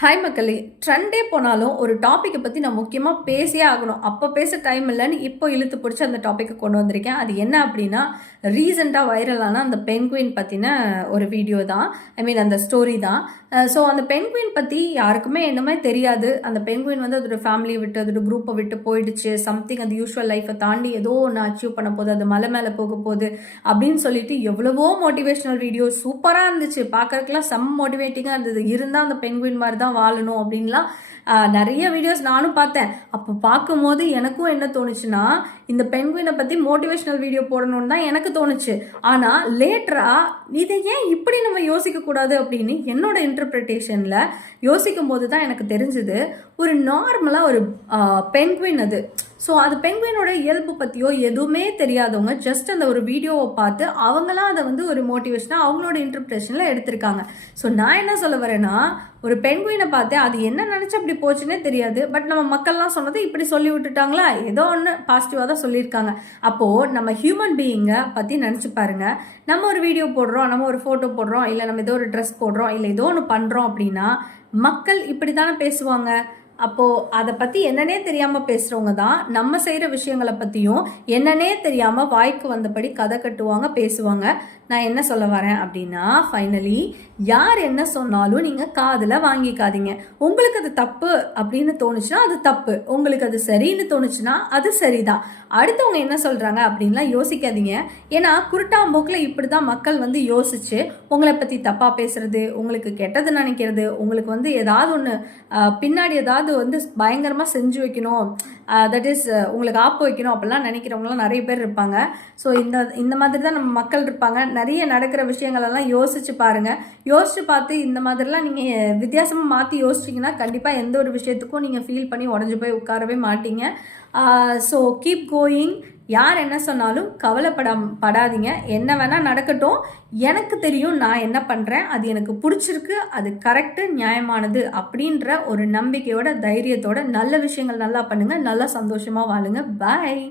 Hi மக்களே, ட்ரெண்டே போனாலும் ஒரு டாப்பிக்கை பற்றி நான் முக்கியமாக பேசியே ஆகணும். அப்போ பேச டைம் இல்லைன்னு இப்போ இழுத்து பிடிச்சி அந்த டாப்பிக்கை கொண்டு வந்திருக்கேன். அது என்ன அப்படின்னா, ரீசெண்டாக வைரலான அந்த பென்குயின் பற்றின ஒரு வீடியோ தான். அந்த ஸ்டோரி தான். ஸோ அந்த பென்குயின் பற்றி யாருக்குமே என்னமே தெரியாது. அந்த பென்குயின் வந்து அதோட ஃபேமிலியை விட்டு அதோட குரூப்பை விட்டு போயிடுச்சு. சம்திங் அந்த யூஸ்வல் லைஃப்பை தாண்டி ஏதோ ஒன்று அச்சீவ் பண்ண போகுது, அது மலை மேலே போக போகுது அப்படின்னு சொல்லிட்டு எவ்வளவோ மோட்டிவேஷ்னல் வீடியோ சூப்பராக இருந்துச்சு. பார்க்கறதுக்குலாம் செம்ம மோட்டிவேட்டிங்காக இருந்தது. இருந்தால் அந்த பென்குயின் மாதிரி தான் வாழணும் அப்படின்லாம் நிறைய வீடியோஸ் நானும் பார்த்தேன். அப்போ பார்க்கும்போது எனக்கும் என்ன தோணுச்சுன்னா, இந்த பென்குயினை பற்றி மோட்டிவேஷ்னல் வீடியோ போடணும்னு தான் எனக்கு தோணுச்சு. ஆனால் லேட்டராக இதை ஏன் இப்படி நம்ம யோசிக்கக்கூடாது அப்படின்னு என்னோட இன்டர்பிரிட்டேஷனில் யோசிக்கும் போது தான் எனக்கு தெரிஞ்சுது, ஒரு நார்மலாக ஒரு பென்குயின் அது. ஸோ அது பென்குயினோட இயல்பு பற்றியோ எதுவுமே தெரியாதவங்க ஜஸ்ட் அந்த ஒரு வீடியோவை பார்த்து அவங்களாம் அதை வந்து ஒரு மோட்டிவேஷனாக அவங்களோட இன்டர்பிரேஷனில் எடுத்திருக்காங்க. ஸோ நான் என்ன சொல்ல வரேன்னா, ஒரு பென்குயினை பார்த்து அது என்ன நினச்சி அப்படி போச்சுன்னே தெரியாது. பட் நம்ம மக்கள்லாம் சொன்னது இப்படி சொல்லி விட்டுட்டாங்களா, ஏதோ ஒன்று பாசிட்டிவாக தான் சொல்லியிருக்காங்க. அப்போது நம்ம ஹியூமன் பீயிங்கை பற்றி நினச்சி பாருங்க. நம்ம ஒரு வீடியோ போடுறோம், நம்ம ஒரு ஃபோட்டோ போடுறோம், இல்லை நம்ம ஏதோ ஒரு ட்ரெஸ் போடுறோம், இல்லை ஏதோ ஒன்று பண்ணுறோம் அப்படின்னா மக்கள் இப்படி தானே பேசுவாங்க. அப்போது அதை பற்றி என்னன்னே தெரியாமல் பேசுகிறவங்க தான் நம்ம செய்கிற விஷயங்களை பற்றியும் என்னன்னே தெரியாமல் வாய்க்கு வந்தபடி கதை கட்டுவாங்க, பேசுவாங்க. நான் என்ன சொல்ல வரேன் அப்படின்னா, ஃபைனலி யார் என்ன சொன்னாலும் நீங்கள் காதில் வாங்கிக்காதீங்க. உங்களுக்கு அது தப்பு அப்படின்னு தோணுச்சுன்னா அது தப்பு, உங்களுக்கு அது சரின்னு தோணுச்சுன்னா அது சரிதான். அடுத்தவங்க என்ன சொல்கிறாங்க அப்படின்லாம் யோசிக்காதீங்க. ஏன்னா குருட்டாம்போக்கில் இப்படி தான் மக்கள் வந்து யோசிச்சு உங்களை பற்றி தப்பாக பேசுறது, உங்களுக்கு கெட்டது நினைக்கிறது, உங்களுக்கு வந்து ஏதாவது ஒன்று பின்னாடி ஏதாவது வந்து பயங்கரமாக செஞ்சு வைக்கணும், தட் இஸ் உங்களுக்கு ஆப்பு வைக்கணும் அப்படிலாம் நினைக்கிறவங்களாம் நிறைய பேர் இருப்பாங்க. ஸோ இந்த மாதிரி தான் நம்ம மக்கள் இருப்பாங்க. நிறைய நடக்கிற விஷயங்களெல்லாம் யோசிச்சு பாருங்கள். யோசிச்சு பார்த்து இந்த மாதிரிலாம் நீங்கள் வித்தியாசமாக மாற்றி யோசிச்சிங்கன்னா கண்டிப்பாக எந்த ஒரு விஷயத்துக்கும் நீங்கள் ஃபீல் பண்ணி உடஞ்சி போய் உட்காரவே மாட்டீங்க. So keep going. யார் என்ன சொன்னாலும் படாதீங்க. என்ன வேணால் நடக்கட்டும், எனக்கு தெரியும் நான் என்ன பண்ணுறேன், அது எனக்கு பிடிச்சிருக்கு, அது கரெக்டு, நியாயமானது அப்படின்ற ஒரு நம்பிக்கையோட தைரியத்தோட நல்ல விஷயங்கள் நல்லா பண்ணுங்கள், நல்லா சந்தோஷமாக வாழுங்க. பாய்.